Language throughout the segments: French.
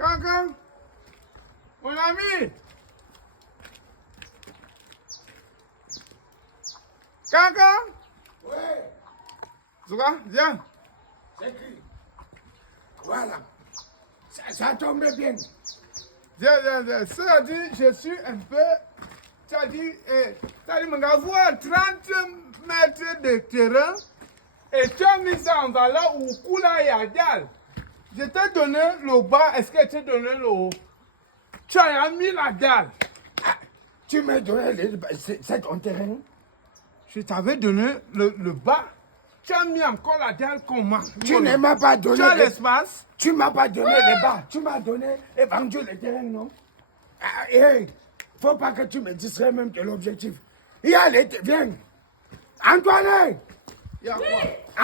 Cancan, mon ami. Cancan. Oui. Zouga, viens. C'est qui? Voilà. Ça tombe bien. Viens. Ça dit, je suis un peu. Ça dit, mon gars, voir 30 mètres de terrain et tu as mis ça en valeur ou Kula et Adal. Je t'ai donné le bas, est-ce que tu as donné le haut? Tu as mis la dalle. Ah, tu m'as donné c'est ton terrain. Je t'avais donné le bas. Tu as mis encore la dalle comment? Tu ne m'as pas donné. Tu as l'espace? Tu m'as pas donné les bas. Tu m'as donné et vendu le terrain, non? Ah, hey, faut pas que tu me distrais même de l'objectif. Il y a les... Viens. Antoine! Il y a quoi?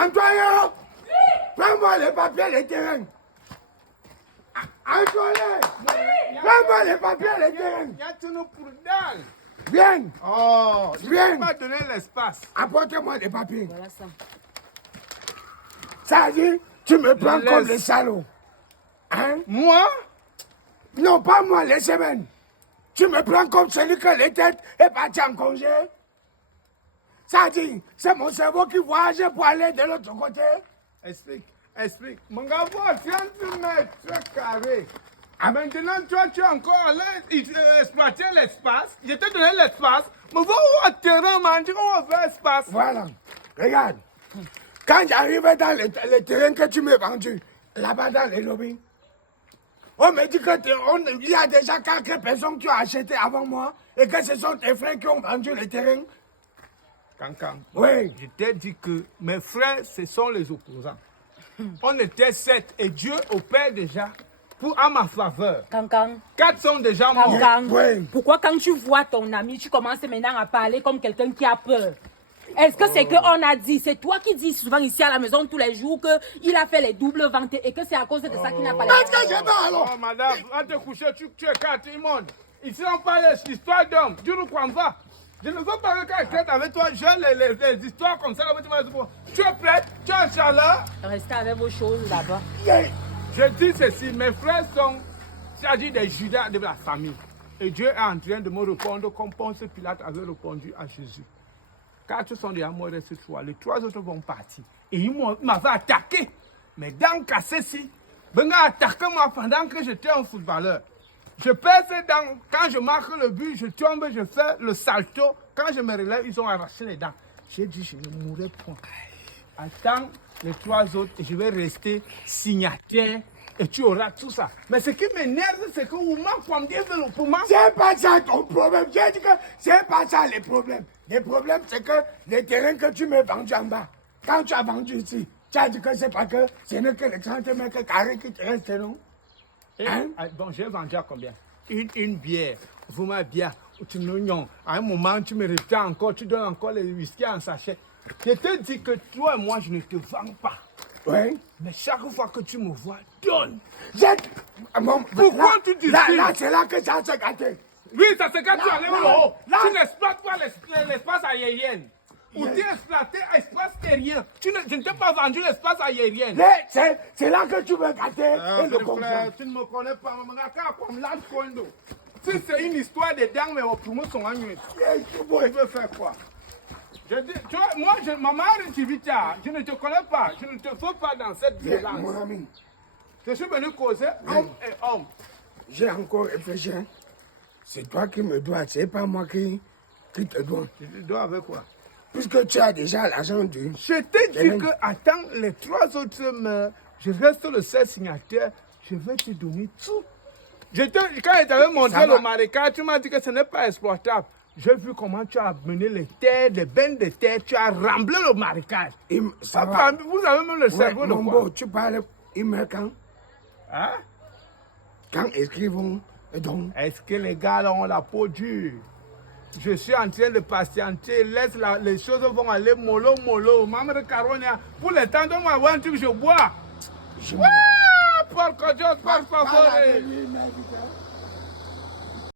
Antoine! Prends-moi les papiers, les terrains. Antoine! Prends-moi les papiers, les terrains. Il y a tout pour dalle. Viens! Oh, Viens. je ne pas donner l'espace. Apporte-moi les papiers. Voilà ça. Ça dit, tu me prends Laisse. comme le salaud. Hein? Moi? Non, pas moi, les semaines. Tu me prends comme celui que les têtes est parti en congé. Ça dit, c'est mon cerveau qui voyage pour aller de l'autre côté. Explique. Mon gars, vois, 30 mètres carrés. Ah, maintenant, toi, tu es encore là, exploiter l'espace. Je t'ai donné l'espace. Mais va où terrain, man? On va faire l'espace. Voilà. Regarde. Quand j'arrivais dans le terrain que tu m'as vendu, là-bas dans les lobbies, on me dit qu'il y a déjà quelques personnes qui ont acheté avant moi et que ce sont tes frères qui ont vendu le terrain. Cancan, Oui. je t'ai dit que mes frères, ce sont les opposants. On était 7 et Dieu opère déjà à ma faveur. Cancan. 4 sont déjà morts. Cancan. Oui. Pourquoi quand tu vois ton ami, tu commences maintenant à parler comme quelqu'un qui a peur? Est-ce que c'est qu'on a dit, c'est toi qui dis souvent ici à la maison tous les jours qu'il a fait les doubles ventes et que c'est à cause de ça qu'il n'a pas les Est-ce que j'ai pas alors? Oh, madame, va te coucher, tu es 4 immonde. Ici, on parle d'histoire d'homme. Dieu nous croit va. Je ne veux pas que quelqu'un avec toi, j'ai les histoires comme ça. Tu es prête? Tu es en chaleur? Restez avec vos choses là-bas. Je dis ceci, mes frères sont, c'est-à-dire des Judas de la famille. Et Dieu est en train de me répondre comme Ponce Pilate avait répondu à Jésus. 4 sont déjà morts de ce soir, les 3 autres vont partir. Et ils m'avaient attaqué. Mais dans Kassesi, ils m'ont attaqué moi pendant que j'étais un footballeur. Je pèse dans, quand je marque le but, je tombe, je fais le salto. Quand je me relève, ils ont arraché les dents. J'ai dit, je ne mourrai point. Attends les 3 autres et je vais rester signataire et tu auras tout ça. Mais ce qui m'énerve, c'est que vous m'entendiez pour moi. C'est pas ça ton problème. J'ai dit que c'est pas ça les problèmes. Les problèmes, c'est que les terrains que tu m'as vendus en bas, quand tu as vendu ici, tu as dit que c'est pas que ce n'est que les 30 mètres carrés qui te restent, non? Hein? Bon, j'ai vendu à combien? Une bière. Vous m'avez bien. Tu m'oignon. À un moment, tu me retiens encore, tu donnes encore les whisky en sachet. Je te dis que toi et moi, je ne te vends pas. Oui. Mais chaque fois que tu me vois, donne. Pourquoi tu dis là, c'est là que ça s'est gâté. Oui, ça c'est quand tu Là, enlèves là, le haut. là. Tu n'exploites pas l'espace aérien. Ou tu exploites l'espace aérien. Je ne t'ai pas vendu l'espace aérien. C'est là que tu veux gâter et le comprendre. Tu ne me connais pas. Si c'est une histoire de dents, mais au premier son agneau. Il veut faire quoi? Je dis, tu vois, moi, maman, je ne te connais pas. Je ne te veux pas dans cette violence. Mon ami, Je suis venu causer homme et homme. j'ai encore réfléchi. Hein. C'est toi qui me dois, c'est pas moi qui te dois. Je te dois avec quoi? Puisque tu as déjà l'argent du... Je t'ai dit que, attends, les 3 autres meurent. Je reste le seul signataire. Je vais te donner tout. Quand je t'avais montré le marécage, tu m'as dit que ce n'est pas exploitable. J'ai vu comment tu as amené les terres, les bennes de terre, tu as remblé le marécage. Ça va. Vous avez même le cerveau de mon quoi? beau, tu parles, il meurt quand? Hein? Quand écrivons, donc... Est-ce que les gars là ont la peau dure? Je suis en train de patienter, les choses vont aller mollo. Maman de Caronia, pour le temps de moi, un truc, je bois. Por favor.